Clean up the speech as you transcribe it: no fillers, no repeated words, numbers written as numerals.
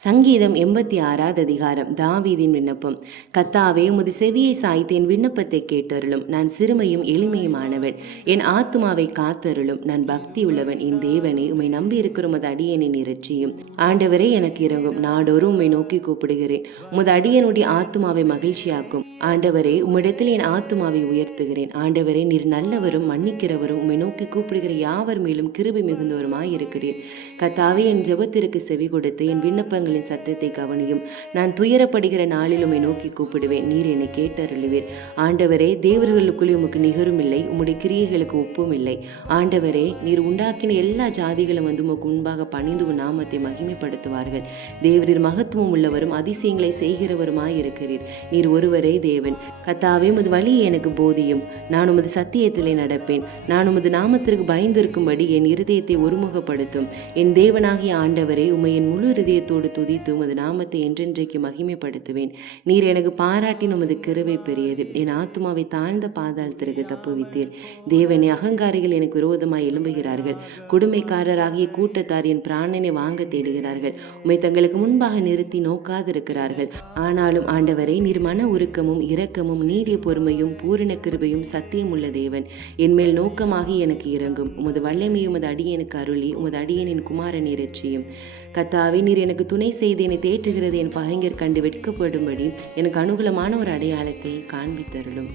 சங்கீதம் 86 அதிகாரம். தாவீதின் விண்ணப்பம். கர்த்தாவே, உமது செவியை சாய்த்து என் விண்ணப்பத்தை கேட்டருளும். நான் சிறுமையும் எளிமையுமானவன். என் ஆத்துமாவை காத்தருளும். நான் பக்தியுள்ளவன். என் தேவனே, உம்மை நம்பியிருக்கிற உமது அடியேனை இரட்சியும். ஆண்டவரே, எனக்கு இரங்கும். நாடோறும் உம்மை நோக்கி கூப்பிடுகிறேன். உமது அடியனுடைய ஆத்துமாவை மகிழ்ச்சியாக்கும். ஆண்டவரே, உம்மிடத்தில் என் ஆத்துமாவை உயர்த்துகிறேன். ஆண்டவரே, நீர் நல்லவரும் மன்னிக்கிறவரும், உம்மை நோக்கி கூப்பிடுகிற யாவர் மேலும் கிருபை மிகுந்தவருமாயிருக்கிறீர். கர்த்தாவே, என் ஜெபத்திற்கு செவி கொடுத்து என் விண்ணப்பங்களின் சத்தத்தை கவனியும். நான் துயரப்படுகிற நாளில் உம்மை நோக்கி கூப்பிடுவேன். நீர் என்னை கேட்டருளுவீர். ஆண்டவரே, தேவர்களுக்குள்ளே உமக்கு நிகரும் இல்லை. உம்முடைய கிரியைகளுக்கு ஒப்பும் இல்லை. ஆண்டவரே, நீர் உண்டாக்கின எல்லா ஜாதிகளும் வந்து உமக்கு முன்பாக பணிந்து உன் நாமத்தை மகிமைப்படுத்துவார்கள். தேவரீர் மகத்துவம் உள்ளவரும் அதிசயங்களை செய்கிறவருமாயிருக்கிறீர். நீர் ஒருவரே தேவன். கர்த்தாவே, உமது வழியை எனக்கு போதியும். நான் உமது சத்தியத்திலே நடப்பேன். நான் உமது நாமத்திற்கு பயந்திருக்கும்படி என் இருதயத்தை ஒருமுகப்படுத்தும். என் தேவனாகிய ஆண்டவரே, உம்மை என் முழு இருதயத்தோடு துதித்து உமது நாமத்தை என்றென்றைக்கு மகிமைப்படுத்துவேன். நீர் எனக்கு பாராட்டின உமது கிருபை பெரியது. என் ஆத்துமாவை தாழ்ந்த பாதாளத்திற்கு தப்புவித்தீர். தேவனே, அகங்காரிகள் எனக்கு விரோதமாய் எழும்புகிறார்கள். கொடுமைக்காரராகிய கூட்டத்தார் என் பிராணனை வாங்க தேடுகிறார்கள். உம்மை தங்களுக்கு முன்பாக நிறுத்தி நோக்காதிருக்கிறார்கள். ஆனாலும் ஆண்டவரே, நீர் மன உருக்கமும் இரக்கமும் நீடிய பொறுமையும் பூரண கிருபையும் சத்தியம் உள்ள தேவன். என்மேல் நோக்கமாகி எனக்கு இரங்கும். உமது வல்லமையை உமது அடியனுக்கு அருளி உமது அடியனின் குமாரனை இரட்சியும். கர்த்தாவே, நீர் எனக்கு துணை செய்து என்னை தேற்றுகிறது என் பகைஞர் கண்டு வெட்கப்படும்படி எனக்கு அனுகூலமான ஒரு அடையாளத்தை காண்பித்தருளும்.